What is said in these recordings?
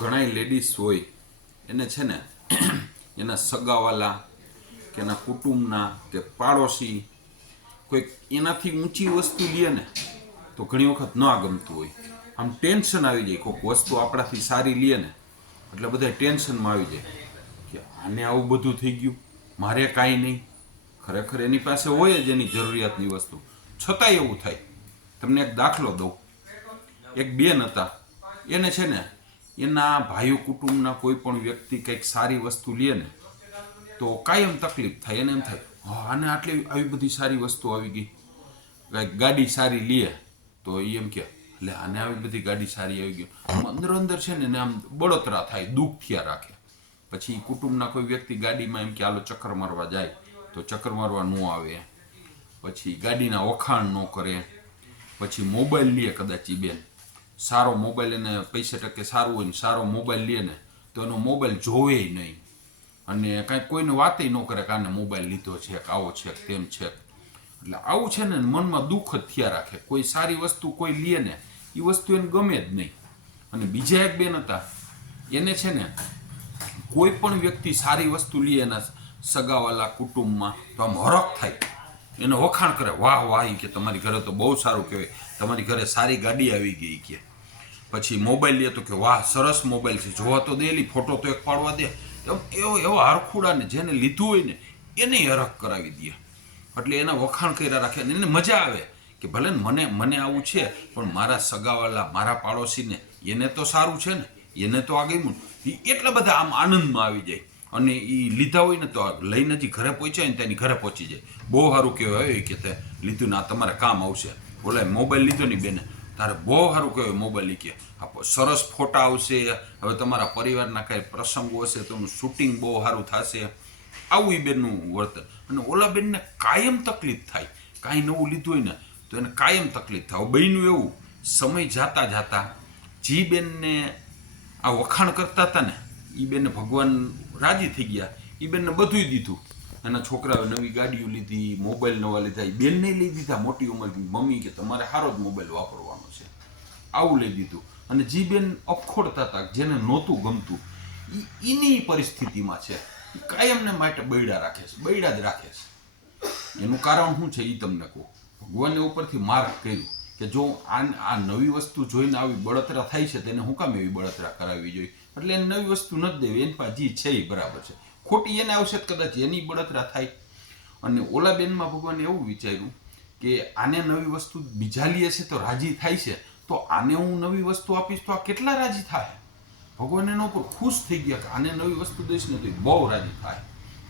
ઘણા લેડીઝ હોય, એને છે ને, એના સગાવાલા કે એના કુટુંબના કે પાડોશી કોઈક એનાથી ઊંચી વસ્તુ લે ને, તો ઘણી વખત ન ગમતું હોય. આમ ટેન્શન આવી જાય, કોઈક વસ્તુ આપણાથી સારી લે ને, એટલે બધા ટેન્શનમાં આવી જાય કે આને આવું બધું થઈ ગયું, મારે કાંઈ નહીં. ખરેખર એની પાસે હોય જ એની જરૂરિયાતની વસ્તુ. છતાંય એવું થાય. તમને એક દાખલો દઉં. એક બેન હતા, એને છે ને એના ભાઈઓ કુટુંબના કોઈ પણ વ્યક્તિ કંઈક સારી વસ્તુ લે ને તો કાયમ તકલીફ થાય એને એમ થાય "હા, આને આટલી આવી બધી સારી વસ્તુ આવી ગઈ. કંઈક ગાડી સારી લે. તો એ એમ કે એટલે આને આવી બધી ગાડી સારી આવી ગઈ. અંદર અંદર છે ને એને આમ બળતરા થાય દુઃખ થયા રાખે. પછી કુટુંબના કોઈ વ્યક્તિ ગાડીમાં એમ કે હાલો ચક્કર મારવા જાય. તો ચક્કર મારવા ન આવે. પછી ગાડીના વખાણ ન કરે. પછી મોબાઈલ લે કદાચ ઈ બેન. સારો મોબાઈલ એને પૈસા ટકે સારું હોય ને સારો મોબાઈલ લે ને, તો એનો મોબાઈલ જોવે નહીં. અને કાંઈ કોઈને વાતે ન કરે કે આને મોબાઈલ લીધો છે કે આવો છે તેમ છે. એટલે આવું છે ને મનમાં દુઃખ જ થયા રાખે. કોઈ સારી વસ્તુ કોઈ લે ને, એ વસ્તુ એને ગમે જ નહીં. અને બીજા એક બેન હતા, એને છે ને કોઈ પણ વ્યક્તિ સારી વસ્તુ લે એના સગાવાલા કુટુંબમાં, તો આમ હરખ થાય. એને વખાણ કરે, વાહ વાહ એ કે, તમારી ઘરે તો બહુ સારું કહેવાય. તમારી ઘરે સારી ગાડી આવી ગઈ કે. પછી મોબાઈલ લે તો કે, વાહ, સરસ મોબાઈલ છે, જોવા તો દેલી ફોટો તો એક પાડવા દે. એમ, એવો એવો હારખુડાને જેને લીધું હોય ને, એને હરખ કરાવી દે. એટલે એના વખાણ કર્યા રાખે અને એને મજા આવે કે, ભલે મને મને આવું છે, પણ મારા સગાવાલા, મારા પાડોશીને એને તો સારું છે ને, એને તો આ ગમ્યું એટલા બધા આમ આનંદમાં આવી જાય. અને એ લીધા હોય ને તો લઈને જે ઘરે પહોંચ્યા ને તેની ઘરે પહોંચી જાય. બહુ સારું કહેવાય કે તે લીધું ને તમારે કામ આવશે. બોલે મોબાઈલ લીધો ને બેને. તારે બહુ સારું કહેવાય મોબાઈલ કે. સરસ ફોટા આવશે. હવે તમારા પરિવારના કાંઈ પ્રસંગો હશે તો એનું શૂટિંગ બહુ સારું થશે. આવું એ બેનનું વર્તન. અને ઓલા બેનને કાયમ તકલીફ થાય. કાંઈ નવું લીધું હોય ને તો એને કાયમ તકલીફ થાય. બન્યું એવું. સમય જાતા જાતા જી બેનને આ વખાણ કરતા હતા ને એ બેનને ભગવાન રાજી થઈ ગયા. એ બેનને બધુંય દીધું. એના છોકરાઓએ નવી ગાડીઓ લીધી, મોબાઈલ નવા લીધા. એ બેનને લઈ દીધા મોટી ઉંમરથી. મમ્મી કે તમારે સારો જ મોબાઈલ વાપરવાનો છે. આવું લઈ દીધું. અને જે બેન અપખોડતા હતા જેને નહોતું ગમતું એ એની પરિસ્થિતિમાં છે. કાયમને માટે બૈડા રાખે છે. બૈડા જ રાખે છે. એનું કારણ શું છે એ તમને કહું. ભગવાને ઉપરથી માર્ક કર્યું. કે જો આ આ નવી વસ્તુ જોઈને આવી બળતરા થાય છે તેને હું કામ એવી બળતરા કરાવવી જોઈએ? એટલે એને નવી વસ્તુ નથી દેવી, એની પાસે જી છે એ બરાબર છે. ખોટી એને આવશે કદાચ એની બળતરા થાય. અને ઓલા બેનમાં ભગવાને એવું વિચાર્યું કે આને નવી વસ્તુ બીજા લીએ છે તો રાજી થાય છે, તો આને હું નવી વસ્તુ આપીશ તો આ કેટલા રાજી થાય? ભગવાન એના ઉપર ખુશ થઈ ગયા કે આને નવી વસ્તુ દઈશ ને તો એ બહુ રાજી થાય.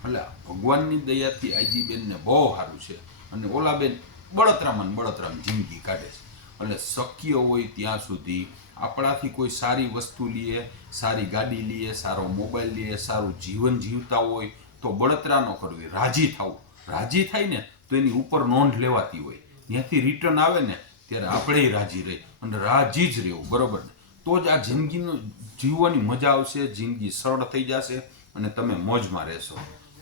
એટલે ભગવાનની દયાથી આઈજી બેનને બહુ સારું છે. અને ઓલા બેન બળતરામાં બળતરામાં જિંદગી કાઢે છે. એટલે શક્ય હોય ત્યાં સુધી આપણાથી કોઈ સારી વસ્તુ લઈએ સારી ગાડી લઈએ સારો મોબાઈલ લઈએ સારું જીવન જીવતા હોય તો બળતરા ન કરવી, રાજી થવું. રાજી થાય ને તો એની ઉપર નોંધ લેવાતી હોય. ત્યાંથી રિટર્ન આવે ને ત્યારે આપણે રાજી રહી અને રાજી જ રહેવું, બરોબર ને? તો જ આ જિંદગીનું જીવવાની મજા આવશે, જિંદગી સરળ થઈ જશે અને તમે મોજમાં રહેશો.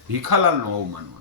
ભીખાલાલનું અવમાન માનવું